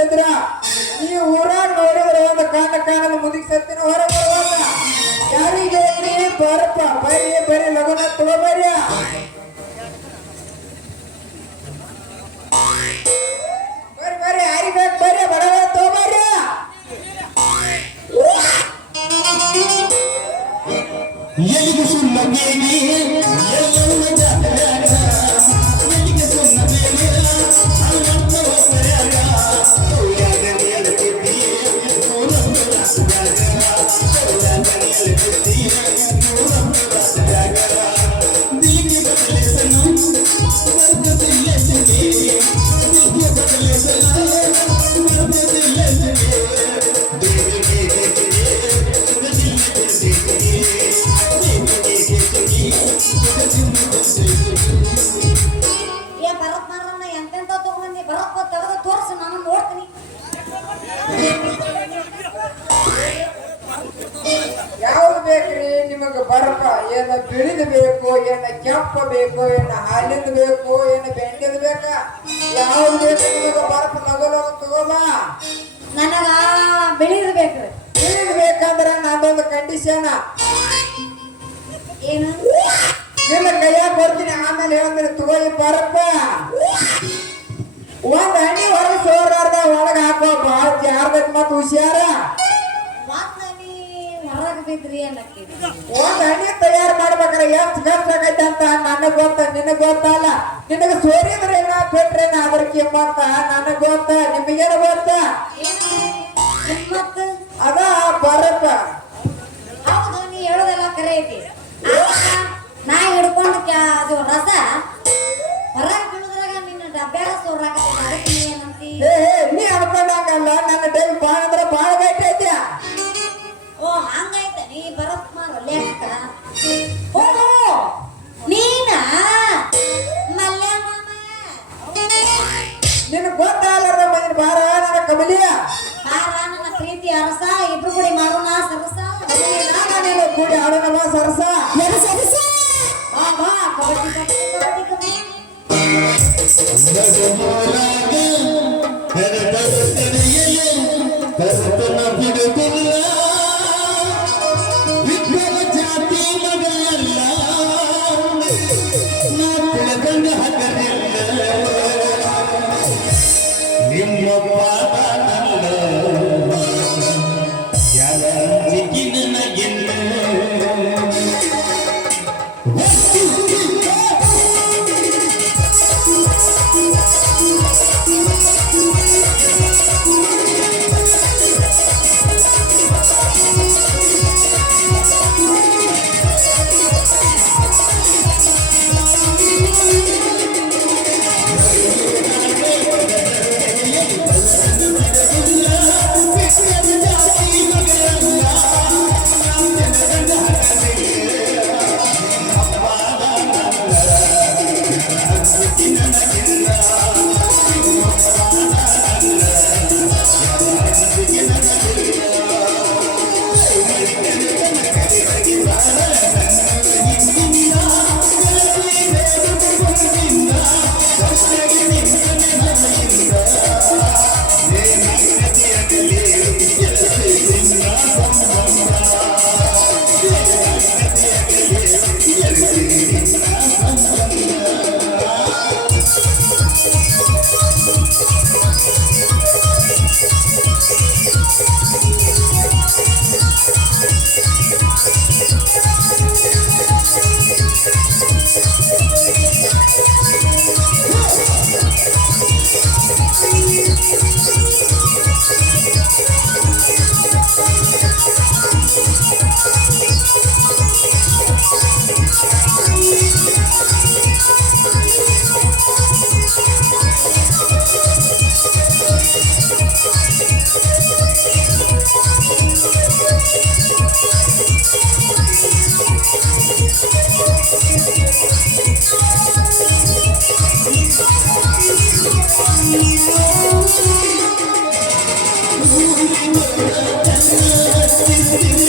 ಅಂತಿದ್ರ ಈ ಊರಾಗ ನೋಡಿದ್ರೆ ಒಂದು ಕಾಣದ ಮುದುಕಿ ಸತ್ತಿನ ಹೊರ ಬರುವಾಗ ಯಾರಿಗೆ ಬರಪ್ಪ ಬರೀ ಲಗುನ ತಗೋಬರ್ರಿ ಬರ್ರಿ ಯಾರಿಗೆ ಬರ್ರಿ ಬಡವ ತಗೋಬರ್ರಿ ಎಲ್ಲಿಗೆ ಸುಮ್ಮನೆ ಯಾವ್ದು ಬೇಕ್ರಿ ನಿಮಗ ಬರಪ ಏನ ಬಿಳಿದ ಬೇಕು ಏನ ಕೆಂಪ ಬೇಕು ಏನ ಹಾಲಿಂದ ಬೇಕು ಏನ ಬೆಂಡಿದ ಬೇಕ ಯಾವ್ದು ಬೇಕು ನಿಮಗ ಬರಪ ನಗಲು ತಗೋಬ ನನಗ ಬಿಳಿದ ಬೇಕ್ರಿ ಬಿಳಿದ ಬೇಕಂದ್ರ ನಂದೊಂದು ಕಂಡೀಷನ್ ಏನು ನಿನ್ನ ಕೈಯಾಗ ಕೊಡ್ತೀನಿ ಆಮೇಲೆ ಹೇಳ್ತೀನಿ ತಗೋಯಿ ಬರಪ್ಪ ಒಂದ್ ಹಣ್ಣಿ ಹೊರಗೆ ಸೋರಾರ್ದ ಒಳಗ ಹಾಕೋ ಬಾಳ ಜಾರ್ದೈತಿ ಮತ್ ಹುಷಾರ ಹೊರಗೆ ಬಿದ್ರಿ ಅನ್ನಕ್ಕೆ ಒಂದ್ ಹಣ್ಣಿ ತಯಾರು ಮಾಡ್ಬೇಕ್ರ ಎಷ್ಟು ಖರ್ಚು ಆಗೈತೆ ಅಂತ ನನಗ್ ಗೊತ್ತ ನಿನಗ್ ಗೊತ್ತಲ್ಲ ನಿನಗ ಸೋರಿದ್ರೆ ಏನ ಬಿಟ್ರೇನ ಅದ್ರ ಕಿಮ್ಮತ್ತ ನನಗ್ ಗೊತ್ತ ನಿಮಗೇನ ಗೊತ್ತ ಅದ ಬರಪ್ಪ ಹೌದು ನೀ ಹೇಳೋದೆಲ್ಲ ಕರೆ ಐತಿ ನಾ ಹಿಡ್ಕೊಂಡು ಅದು ರಸ ಹೊರಗೆ ಬೀಳುದ್ರಾಗ ನಿನ್ನ ಡಬ್ಬ್ಯಾಗ ಸೋರಾಕತ್ತಿ ಅದಕ್ಕೆ ನೀ ಏನಂತಿ ನೀ ಅನ್ಕೊಂಡಂಗಲ್ಲ ನನ್ನ ಡೈಲ್ ಬಾಳ ಅಂದ್ರ ಬಾಳ ಗೈಟ್ ಐತಿ ಓ ಹಂಗೈತೆ ನೀ ಬರತ್ ಮಾರ ಲೇಖಕ ಹೋಗು ನೀನ ಮಲ್ಯ ಮಾಮ ನಿನಗ್ ಗೊತ್ತಾಗಲಾರ್ದ ಮಂದಿನ ಬಾರ ನನ್ನ ಕಮಲಿಯ ಬಾರ ನನ್ನ ಪ್ರೀತಿ ಅರಸ ಇಬ್ರು ಕೂಡಿ ಮಾಡೋಣ ಸರಸ ನಾನು ಕೂಡಿ ಆಡೋಣವ ಸರಸ ಸರಸ ಬಾ ಕಬಡ್ಡಿ ಕಬಡ್ಡಿ ಕಬಡ್ಡಿ Thank you.